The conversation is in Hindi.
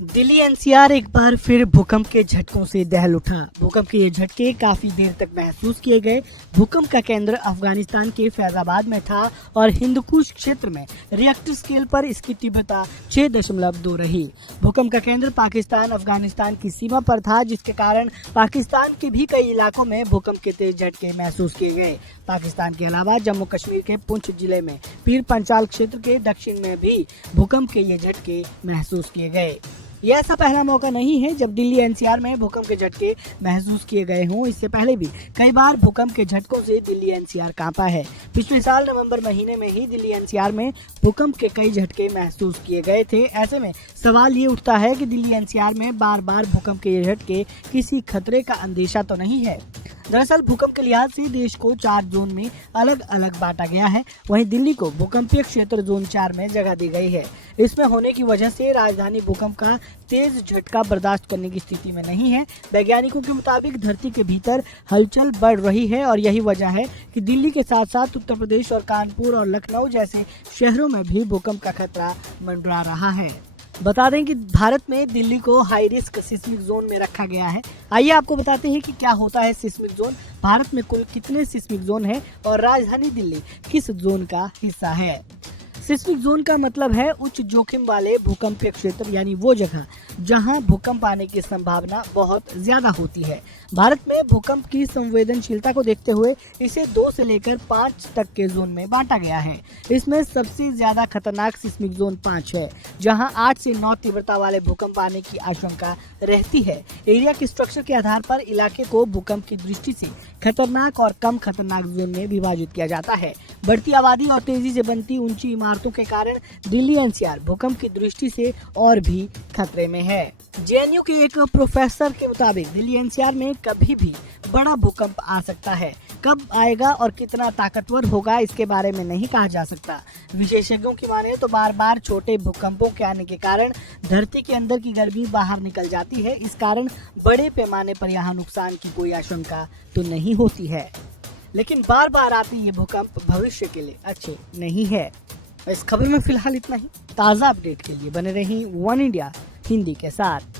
दिल्ली एनसीआर एक बार फिर भूकंप के झटकों से दहल उठा। भूकंप के ये झटके काफी देर तक महसूस किए गए। भूकंप का केंद्र अफगानिस्तान के फैजाबाद में था और हिंदकुश क्षेत्र में रिएक्टर स्केल पर इसकी तीव्रता 6.2 रही। भूकंप का केंद्र पाकिस्तान अफगानिस्तान की सीमा पर था, जिसके कारण पाकिस्तान के भी कई इलाकों में भूकंप के तेज झटके महसूस किए गए। पाकिस्तान के अलावा जम्मू कश्मीर के पुंछ जिले में पीर पंचाल क्षेत्र के दक्षिण में भी भूकंप के ये झटके महसूस किए गए। यह ऐसा पहला मौका नहीं है जब दिल्ली एनसीआर में भूकंप के झटके महसूस किए गए हों। इससे पहले भी कई बार भूकंप के झटकों से दिल्ली एनसीआर कांपा है। पिछले साल नवंबर महीने में ही दिल्ली एनसीआर में भूकंप के कई झटके महसूस किए गए थे। ऐसे में सवाल ये उठता है कि दिल्ली एनसीआर में बार बार भूकंप के ये झटके किसी खतरे का अंदेशा तो नहीं है। दरअसल भूकंप के लिहाज से देश को 4 जोन में अलग अलग बांटा गया है। वहीं दिल्ली को भूकंपीय क्षेत्र जोन 4 में जगह दी गई है। इसमें होने की वजह से राजधानी भूकंप का तेज झटका बर्दाश्त करने की स्थिति में नहीं है। वैज्ञानिकों के मुताबिक धरती के भीतर हलचल बढ़ रही है और यही वजह है कि दिल्ली के साथ साथ उत्तर प्रदेश और कानपुर और लखनऊ जैसे शहरों में भी भूकंप का खतरा मंडरा रहा है। बता दें कि भारत में दिल्ली को हाई रिस्क सिस्मिक जोन में रखा गया है। आइए आपको बताते हैं कि क्या होता है सिस्मिक जोन, भारत में कुल कितने सिस्मिक जोन हैं और राजधानी दिल्ली किस जोन का हिस्सा है। सिस्मिक जोन का मतलब है उच्च जोखिम वाले भूकंपीय क्षेत्र, यानी वो जगह जहां भूकंप आने की संभावना बहुत ज्यादा होती है। भारत में भूकंप की संवेदनशीलता को देखते हुए इसे 2 से लेकर 5 तक के जोन में बांटा गया है। इसमें सबसे ज्यादा खतरनाक सिस्मिक जोन 5 है, जहां 8 से 9 तीव्रता वाले भूकंप आने की आशंका रहती है। एरिया के स्ट्रक्चर के आधार पर इलाके को भूकंप की दृष्टि से खतरनाक और कम खतरनाक जोन में विभाजित किया जाता है। बढ़ती आबादी और तेजी से बनती ऊंची इमारतों के कारण दिल्ली एनसीआर भूकंप की दृष्टि से और भी खतरे में है। जेएनयू के एक प्रोफेसर के मुताबिक दिल्ली एनसीआर में कभी भी बड़ा भूकंप आ सकता है। कब आएगा और कितना ताकतवर होगा इसके बारे में नहीं कहा जा सकता। विशेषज्ञों की माने तो बार बार छोटे भूकंपों के आने के कारण धरती के अंदर की गर्मी बाहर निकल जाती है। इस कारण बड़े पैमाने पर यहाँ नुकसान की कोई आशंका तो नहीं होती है, लेकिन बार बार आते ये भूकंप भविष्य के लिए अच्छे नहीं है। इस खबर में फिलहाल इतना ही। ताज़ा अपडेट के लिए बने रही वन इंडिया हिंदी के साथ।